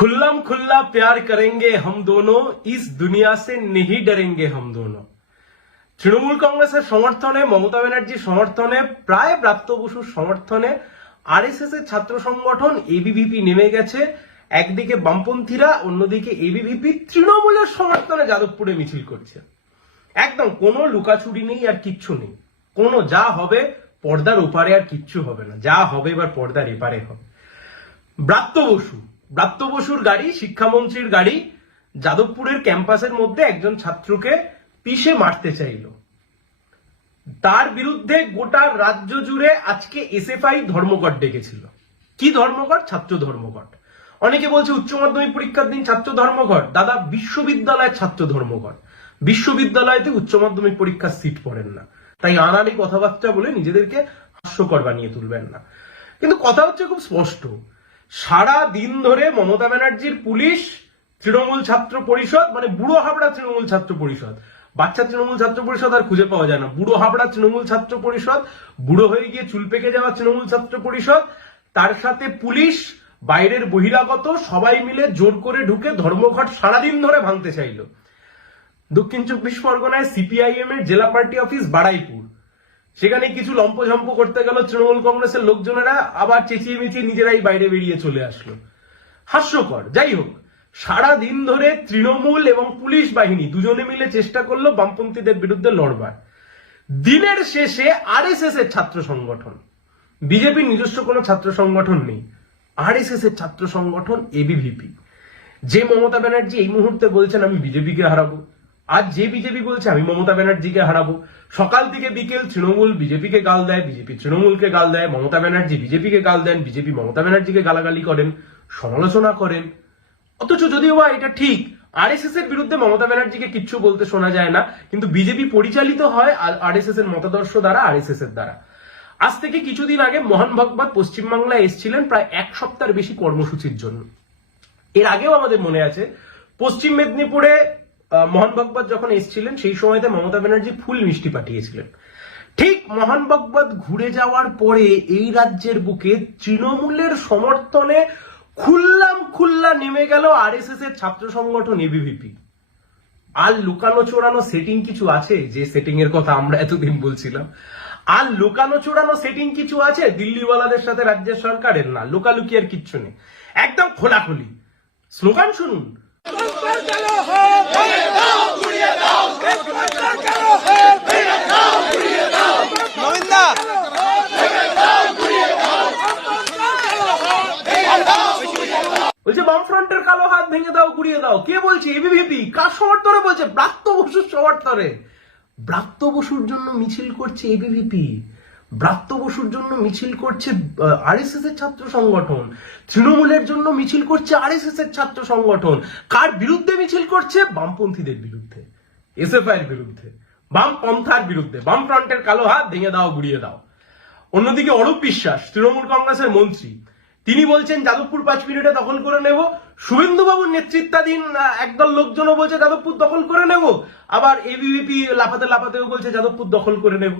खुल्लम खुल्ला प्यार करेंगे हम दोनों, इस दुनिया से नहीं डरेंगे हम दोनों। তৃণমূল কংগ্রেসের সমর্থনে, মমতা ব্যানার্জির সমর্থনে, প্রায় ব্রাত্য বসুর সমর্থনে আরএসএস এর ছাত্র সংগঠন এবিভিপি নেমে গেছে। একদিকে বামপন্থীরা, অন্যদিকে এবিভিপি তৃণমূলের সমর্থনে যাদবপুরে মিছিল করছে। একদম কোনো লুকাচুরি নেই, আর কিচ্ছু নেই। কোনো যা হবে পর্দার ওপারে আর কিচ্ছু হবে না, যা হবে এবার পর্দার এপারে হবে। ব্রাত্য বসুর গাড়ি, শিক্ষামন্ত্রীর গাড়ি, যাদবপুরের ক্যাম্পাসের মধ্যে একজন ছাত্রকে পিষে মারতে চাইল। তার বিরুদ্ধে গোটা রাজ্য জুড়ে আজকে এসএফআই ধর্মঘট ডেকেছিল। কি ধর্মঘট? ছাত্র ধর্মঘট। অনেকে বলছে উচ্চ মাধ্যমিক পরীক্ষার দিন ছাত্র ধর্মঘট। দাদা, বিশ্ববিদ্যালয়ের ছাত্র ধর্মঘট। বিশ্ববিদ্যালয়তে উচ্চ মাধ্যমিক পরীক্ষার সিট পড়েন না, তাই আনানি কথাবার্তা বলে নিজেদেরকে হাস্যকর বানিয়ে তুলবেন না। কিন্তু কথা হচ্ছে খুব স্পষ্ট, সারা দিন ধরে মমতা ব্যানার্জির পুলিশ, তৃণমূল ছাত্র পরিষদ, মানে বুড়ো হাবড়া তৃণমূল ছাত্র পরিষদ, বাচ্চা তৃণমূল ছাত্র পরিষদ আর খুঁজে পাওয়া যায় না, বুড়ো হাবড়া তৃণমূল ছাত্র পরিষদ, বুড়ো হয়ে গিয়ে চুল পেকে যাওয়া তৃণমূল ছাত্র পরিষদ, তার সাথে পুলিশ, বাইরের বহিরাগত সবাই মিলে জোর করে ঢুকে ধর্মঘট সারাদিন ধরে ভাঙতে চাইল। দক্ষিণ 24 পরগনায় সিপিআইএম এর জেলা পার্টি অফিস বাড়াইপুর, সেখানে কিছু লম্পঝম্প করতে গেল তৃণমূল কংগ্রেসের লোকজনেরা, আবার চেঁচিয়ে মেচিয়ে নিজেরাই বাইরে বেরিয়ে চলে আসলো। হাস্যকর। যাই হোক, সারা দিন ধরে তৃণমূল এবং পুলিশ বাহিনী দুজনে মিলে চেষ্টা করলো বামপন্থীদের বিরুদ্ধে লড়বার। দিনের শেষে আরএসএস এর ছাত্র সংগঠন, বিজেপির নিজস্ব কোনো ছাত্র সংগঠন নেই, আরএসএস এর ছাত্র সংগঠন এবিভিপি, যে মমতা ব্যানার্জি এই মুহূর্তে বলছেন আমি বিজেপিকে হারাবো, আজ যে বিজেপি বলছে আমি মমতা ব্যানার্জিকে হারাবো, সকাল থেকে বিকেল তৃণমূল বিজেপিকে গাল দেয়, বিজেপি তৃণমূলকে গাল দেয়, মমতা ব্যানার্জি বিজেপিকে গাল দেন, বিজেপি মমতা ব্যানার্জিকে গালাগালি করেন, সমালোচনা করেন। অথচ যদিও বা এটা ঠিক, আরএসএস এর বিরুদ্ধে মমতা ব্যানার্জিকে কিচ্ছু বলতে শোনা যায় না, কিন্তু বিজেপি পরিচালিত হয় আরএসএস এর মতাদর্শ দ্বারা, আরএসএস এর দ্বারা। আজ থেকে কিছুদিন আগে মোহন ভাগবত পশ্চিমবাংলায় এসেছিলেন প্রায় এক সপ্তাহের বেশি কর্মসূচির জন্য। এর আগেও আমাদের মনে আছে, পশ্চিম মেদিনীপুরে মোহন ভাগবত যখন এসেছিলেন সেই সময়তে মমতা ব্যানার্জি ফুল মিষ্টি পাঠিয়েছিলেন। ঠিক মোহন ভাগবত ঘুরে যাওয়ার পরে এই রাজ্যের বুকে তৃণমূলের সমর্থনে খুল্লা নেমে গেল আরএসএস এর ছাত্র সংগঠন এবিভিপি। আর লুকানো চোরানো সেটিং কিছু আছে, যে সেটিং এর কথা আমরা এতদিন বলছিলাম? আর লুকানো চোরানো সেটিং কিছু আছে দিল্লিওয়ালাদের সাথে রাজ্যের সরকারের? না, লুকালুকি আর কিচ্ছু নেই, একদম খোলাখুলি। স্লোগান শুনুন। বলছে বামফ্রন্টের কালো হাত ভেঙে দাও, গুড়িয়ে দাও। কে বলছে? এবিভিপি। কার সমর্থনে বলছে? ব্রাত্য বসুর সমর্থনে। ব্রাত্য বসুর জন্য মিছিল করছে এবিভিপি, ব্রাত্য বসুর জন্য মিছিল করছে আরএসএস এর ছাত্র সংগঠন, তৃণমূলের জন্য মিছিল করছে আরএসএস এর ছাত্র সংগঠন। কার বিরুদ্ধে মিছিল করছে? বামপন্থীদের বিরুদ্ধে, এসএফআই এর বিরুদ্ধে, বামপন্থার বিরুদ্ধে। বামফ্রন্টের কালো হাত ভেঙে দাও, গুড়িয়ে দাও। অন্যদিকে অরূপ বিশ্বাস, তৃণমূল কংগ্রেসের মন্ত্রী, তিনি বলছেন যাদবপুর 5 মিনিটে দখল করে নেব। শুভেন্দু বাবুর নেতৃত্বাধীন একদল লোকজনও বলছে যাদবপুর দখল করে নেব, আবার এবিভিপি লাফাতেও বলছে যাদবপুর দখল করে নেব।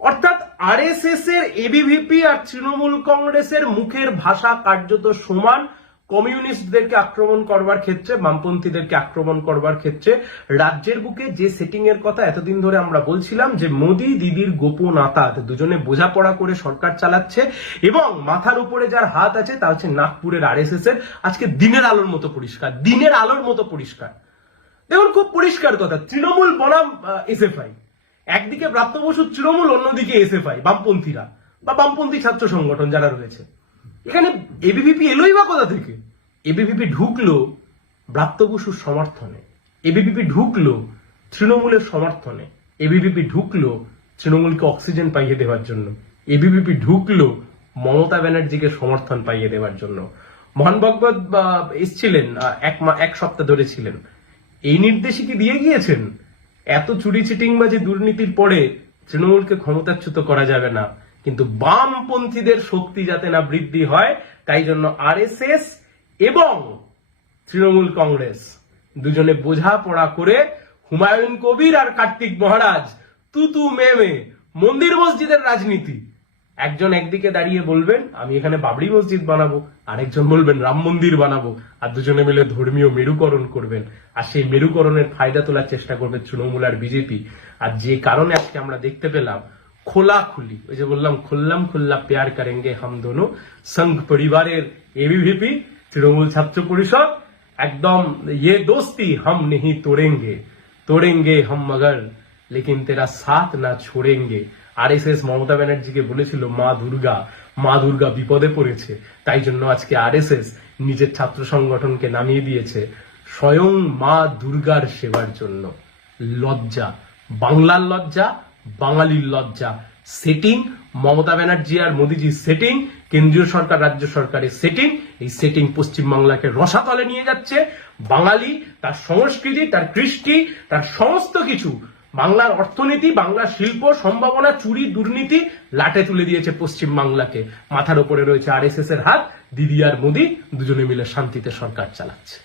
অর্থাৎ আরএসএস এর, এবিভিপি আর তৃণমূল কংগ্রেসের মুখের ভাষা কার্যত সমান। কমিউনিস্টদেরকে আক্রমণ করবার ক্ষেত্রে, বামপন্থীদেরকে আক্রমণ করবার ক্ষেত্রে রাজ্যের বুকে যে সেটিং এর কথা এতদিন ধরে আমরা বলছিলাম, যে মোদি দিদির গোপন আতাত, দুজনে বোঝাপড়া করে সরকার চালাচ্ছে, এবং মাথার উপরে যার হাত আছে তা হচ্ছে নাগপুরের আরএসএস এর। আজকে দিনের আলোর মতো পরিষ্কার, দিনের আলোর মতো পরিষ্কার। দেখুন, খুব পরিষ্কার কথা, তৃণমূল বনাম এসএফআই। একদিকে ব্রাত্য বসু তৃণমূল, অন্যদিকে এসএফআই, বামপন্থীরা বা বামপন্থী ছাত্র সংগঠন যারা রয়েছে। এখানে এবিভিপি এলোই বা কোথা থেকে? এবিভিপি ঢুকলো ব্রাত্য বসুর সমর্থনে, এবিভিপি ঢুকলো তৃণমূলের সমর্থনে, এবিভিপি ঢুকলো তৃণমূলকে অক্সিজেন পাইয়ে দেওয়ার জন্য, এবিভিপি ঢুকলো মমতা ব্যানার্জিকে সমর্থন পাইয়ে দেওয়ার জন্য। মোহন ভাগবত এসছিলেন, এক সপ্তাহ ধরে ছিলেন। এই নির্দেশই কি দিয়ে গিয়েছেন? এত চুরি চিটিংবাজি দুর্নীতির পরে তৃণমূলকে ক্ষমতাচ্যুত করা যাবে না, কিন্তু বামপন্থীদের শক্তি যাতে না বৃদ্ধি হয়, তাই জন্য আরএসএস এবং তৃণমূল কংগ্রেস দুজনে বোঝাপড়া করে হুমায়ুন কবির আর কার্তিক মহারাজ, তু মে মন্দির মসজিদের রাজনীতি একজন একদিকে দাঁড়িয়ে বলবেন আমি এখানে বাবরি মসজিদ বানাবো, আরেকজন বলবেন রাম মন্দির বানাবো, আর দুজনে মিলে ধর্মীয় মেরুকরণ করবেন, আর সেই মেরুকরণের ফায়দা তোলার চেষ্টা করবে তৃণমূল আর বিজেপি। আর যে কারণে আজকে আমরা দেখতে পেলাম খোলাখুলি, ওই যে বললাম খুল্লা প্যার করেঙ্গে হাম দোনো, সংঘ পরিবারের এবিভিপি তৃণমূল ছাত্র পরিষদ একদম ये दोस्ती हम नहीं तोड़ेंगे हम मगर लेकिन तेरा साथ ना छोड़ेंगे। আরএসএস মমতা ব্যানার্জিকে বলেছিল মা দুর্গা বিপদে পড়েছে, তাই জন্য আজকে আরএসএস নিজের ছাত্র সংগঠনকে নামিয়ে দিয়েছে স্বয়ং মা দুর্গার সেবার জন্য। লজ্জা, বাংলার লজ্জা, বাঙালির লজ্জা। সেটিং মমতা ব্যানার্জি আর মোদিজির সেটিং, কেন্দ্রীয় সরকার রাজ্য সরকারের সেটিং, এই সেটিং পশ্চিমবাংলাকে রসাতলে নিয়ে যাচ্ছে। বাঙালি তার সংস্কৃতি, তার কৃষ্টি, তার সমস্ত কিছু, বাংলার অর্থনীতি, বাংলার শিল্প সম্ভাবনা, চুরি দুর্নীতি লাটে তুলে দিয়েছে পশ্চিমবাংলাকে। মাথার উপরে রয়েছে আরএসএস এর হাত। দিদি আর মোদি দুজনে মিলে শান্তিতে সরকার চালাচ্ছে।